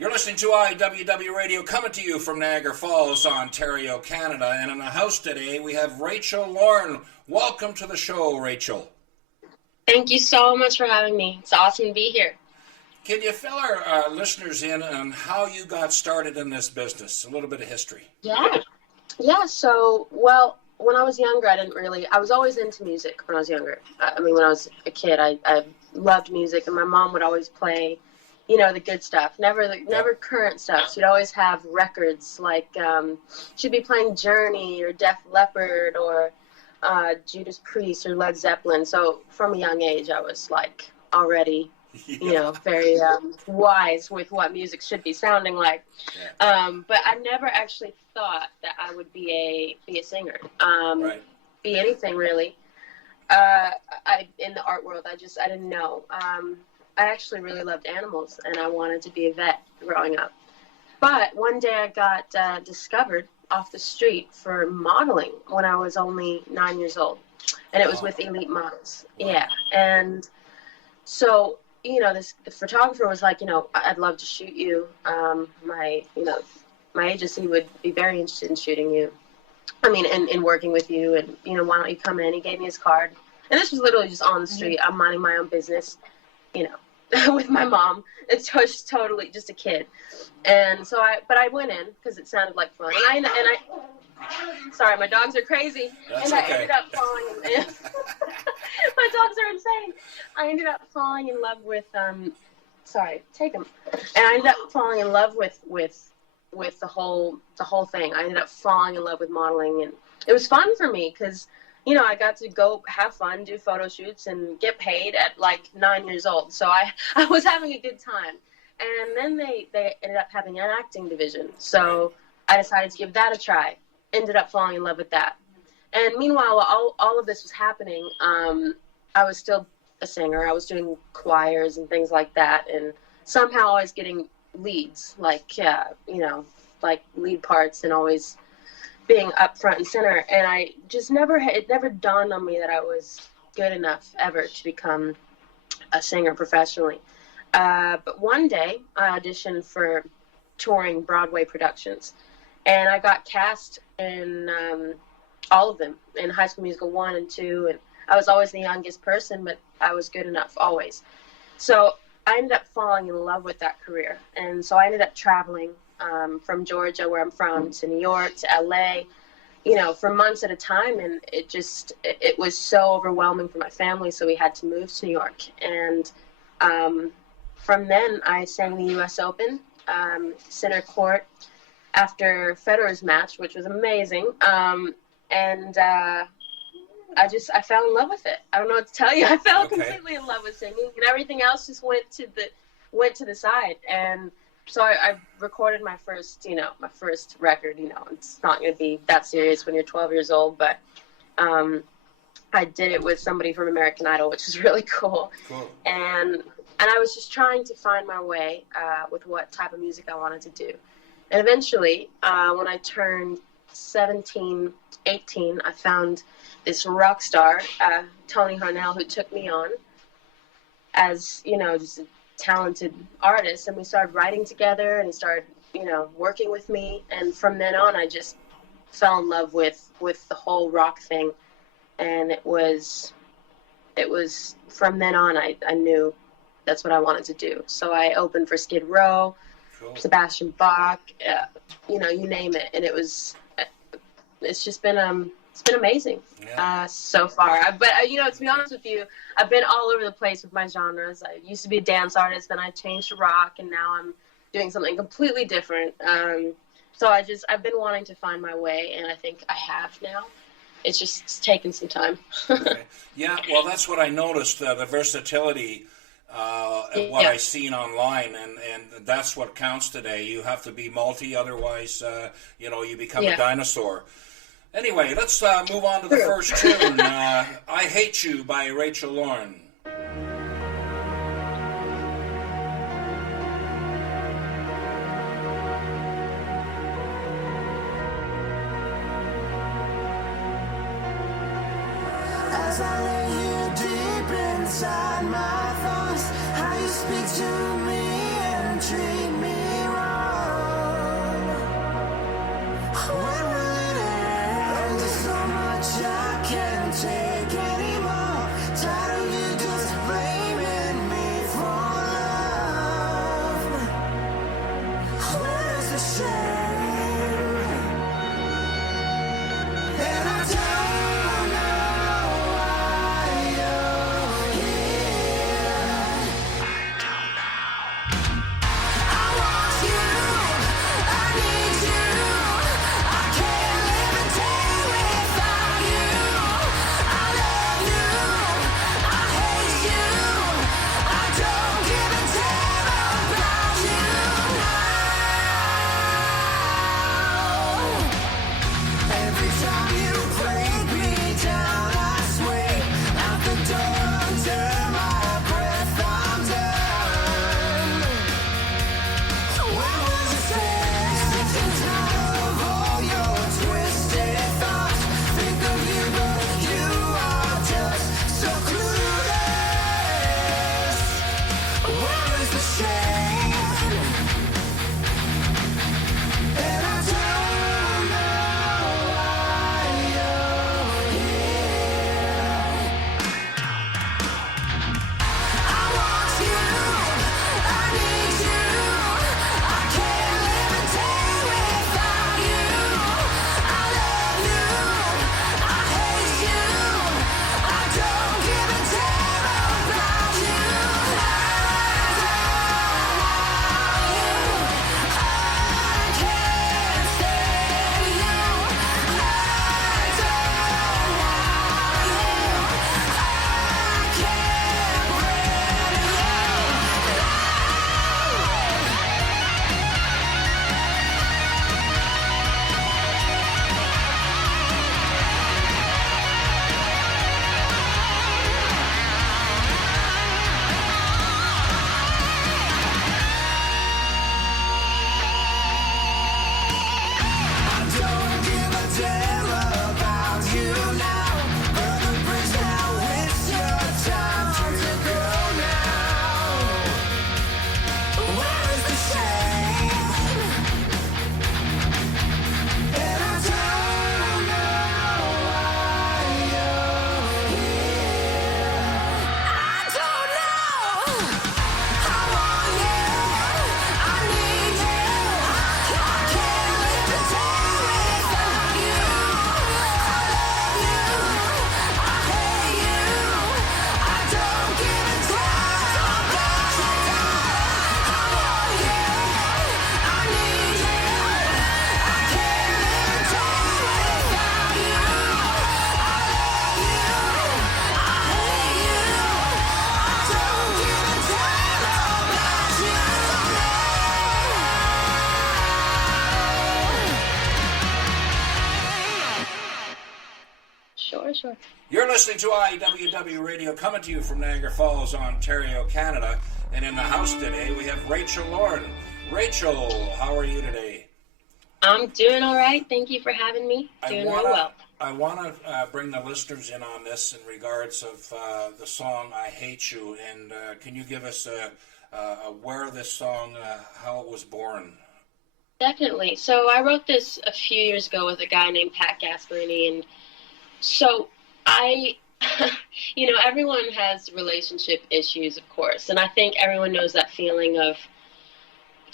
You're listening to IWW Radio, coming to you from Niagara Falls, Ontario, Canada. And in the house today, we have Rachel LORIN. Welcome to the show, Rachel. Thank you so much for having me. It's awesome to be here. Can you fill our listeners in on how you got started in this business? A little bit of history. Yeah. So, well, when I was younger, I was always into music when I was younger. When I was a kid, I loved music, and my mom would always play, the good stuff, never current stuff. She'd always have records, like she'd be playing Journey or Def Leppard or Judas Priest or Led Zeppelin. So from a young age, I was like already, very wise with what music should be sounding like. But I never actually thought that I would be a singer, be anything really. In the art world, I didn't know. I actually really loved animals, and I wanted to be a vet growing up. But one day I got discovered off the street for modeling when I was only 9 years old, and it was with Elite Models. Wow. Yeah, and so the photographer was like, I'd love to shoot you. My agency would be very interested in shooting you. In working with you, and why don't you come in? He gave me his card, and this was literally just on the street. I'm minding my own business, with my mom. It's just totally just a kid. And so I went in because it sounded like fun. And I sorry, my dogs are crazy. That's and okay. I ended up falling in my dogs are insane. I ended up falling in love with sorry, take them. And I ended up falling in love with the whole thing. I ended up falling in love with modeling, and it was fun for me because I got to go have fun, do photo shoots, and get paid at like 9 years old. So I was having a good time. And then they ended up having an acting division. So I decided to give that a try. Ended up falling in love with that. And meanwhile, while all of this was happening, I was still a singer. I was doing choirs and things like that. And somehow always getting leads, like lead parts, and always being up front and center. And I just it never dawned on me that I was good enough ever to become a singer professionally. But one day I auditioned for touring Broadway productions, and I got cast in all of them, in High School Musical 1 and 2, and I was always the youngest person, but I was good enough always. So I ended up falling in love with that career, and so I ended up traveling from Georgia, where I'm from, to New York, to LA, for months at a time. And it was so overwhelming for my family. So we had to move to New York. And from then I sang the U.S. Open, center court, after Federer's match, which was amazing. And I fell in love with it. I don't know what to tell you. I fell completely in love with singing, and everything else just went to the side. And so I recorded my first record. It's not going to be that serious when you're 12 years old, but I did it with somebody from American Idol, which is really cool. And I was just trying to find my way with what type of music I wanted to do. And eventually, when I turned 17, 18, I found this rock star, Tony Harnell, who took me on as, just a talented artist, and we started writing together, and he started working with me, and from then on I just fell in love with the whole rock thing. And it was from then on I knew that's what I wanted to do. So I opened for Skid Row, Sebastian Bach, you name it, and it's just been it's been amazing so far. But to be honest with you, I've been all over the place with my genres. I used to be a dance artist, then I changed to rock, and now I'm doing something completely different. So I've been wanting to find my way, and I think I have now. It's taken some time. Okay. Yeah, well, that's what I noticed, the versatility of what I've seen online, and that's what counts today. You have to be multi, otherwise, you become a dinosaur. Anyway, let's move on to the first tune, I Hate You by Rachel LORIN. As I lay here deep inside my thoughts, how you speak to me and treat me right. sure. You're listening to IWW Radio, coming to you from Niagara Falls, Ontario, Canada. And in the house today, we have Rachel LORIN. Rachel, how are you today? I'm doing all right. Thank you for having me. Doing real well. I want to bring the listeners in on this in regards of the song "I Hate You," and can you give us where this song, how it was born? Definitely. So I wrote this a few years ago with a guy named Pat Gasparini, and so everyone has relationship issues, of course, and I think everyone knows that feeling of,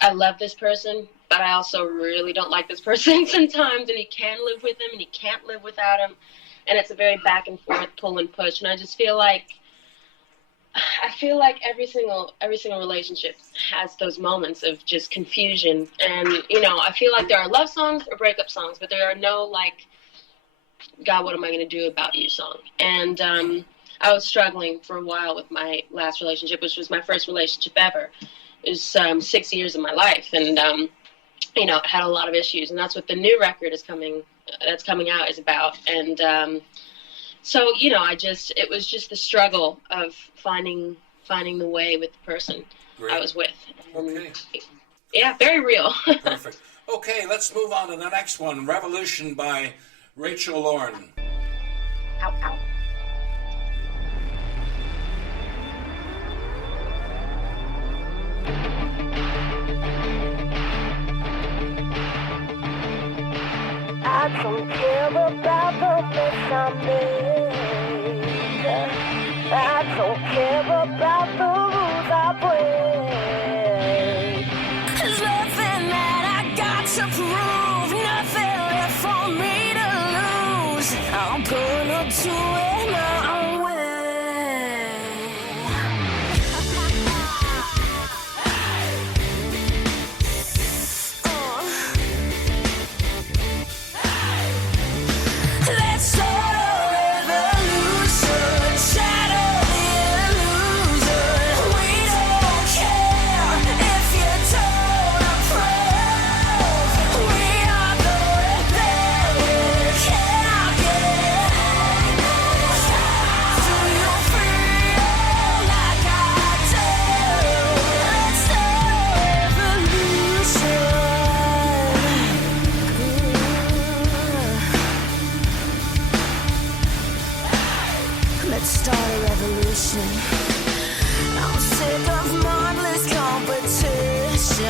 I love this person, but I also really don't like this person sometimes, and you can live with him and you can't live without him, and it's a very back and forth, pull and push, and I feel like every single relationship has those moments of just confusion, and I feel like there are love songs or breakup songs, but there are no like, God, what am I going to do about you song. And I was struggling for a while with my last relationship, which was my first relationship ever. It was 6 years of my life, and it had a lot of issues, and that's what the new record that's coming out is about. And so it was just the struggle of finding the way with the person I was with. Okay. Yeah, very real. Perfect. Okay, let's move on to the next one, Revolution by Rachel LORIN. Ow, ow. I don't care about the mess I made. I don't care about the rules I break. There's nothing that I got to prove, nothing left for me to lose. I'm gonna do it my own way. Let's start a revolution, shatter the illusion. We don't care if you don't approve. We are the rebellion. Can I get do you feel like I do? Let's start a revolution. Let's start a revolution. I'm sick of mindless competition.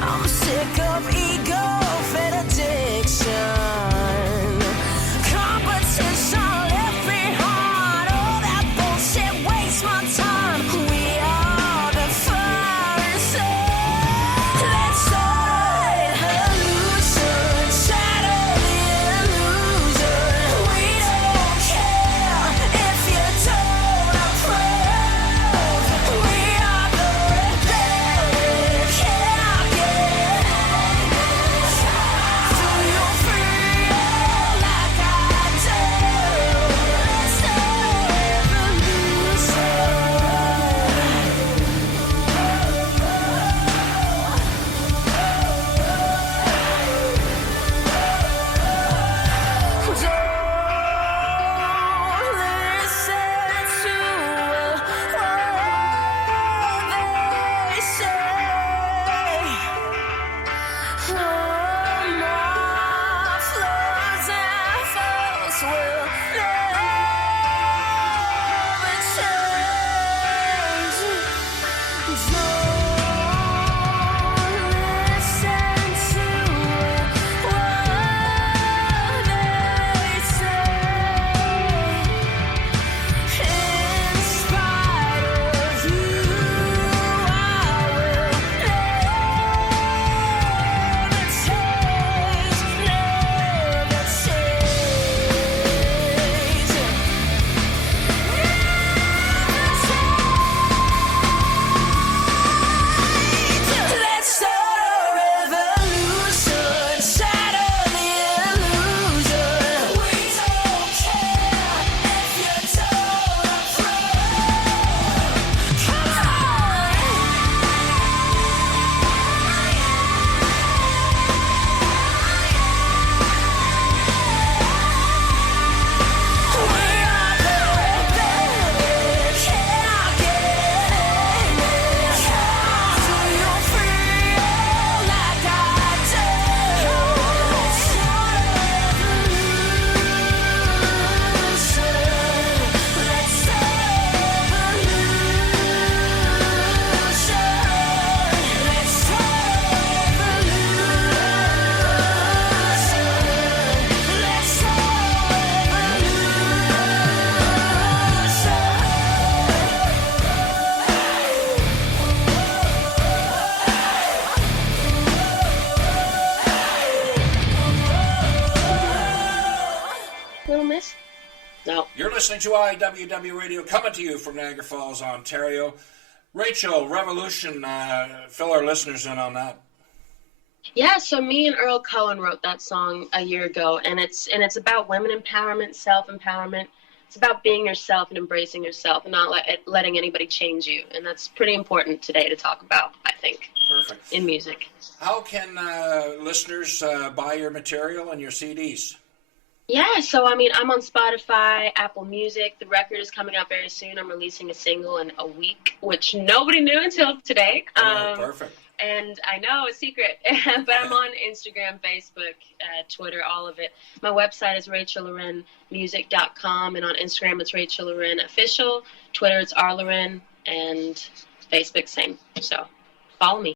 I'm sick of ego-fed addiction. Competition left behind. All that bullshit wastes my time. We are the fire inside. Let's start a revolution. Shatter the illusion. We don't care if you don't approve. We are the rebellion. Can I get do you feel like I do? Let's start a revolution. Don't listen to what they say. All my flaws and faults will never change. Don't listen to what they say. In spite of you, I will never change, never change. listening to IWW Radio, coming to you from Niagara Falls, Ontario. Rachel, Revolution, fill our listeners in on that. Yeah, so me and Earl Cohen wrote that song a year ago, and it's about women empowerment, self-empowerment. It's about being yourself and embracing yourself and not letting anybody change you. And that's pretty important today to talk about, I think. Perfect. In music. How can listeners buy your material and your CDs? Yeah, so I mean, I'm on Spotify, Apple Music. The record is coming out very soon. I'm releasing a single in a week, which nobody knew until today. Perfect. And I know, a secret, but I'm on Instagram, Facebook, Twitter, all of it. My website is RachelLorinMusic.com, and on Instagram it's Rachel Lorin Official. Twitter it's RLorin, and Facebook same. So follow me.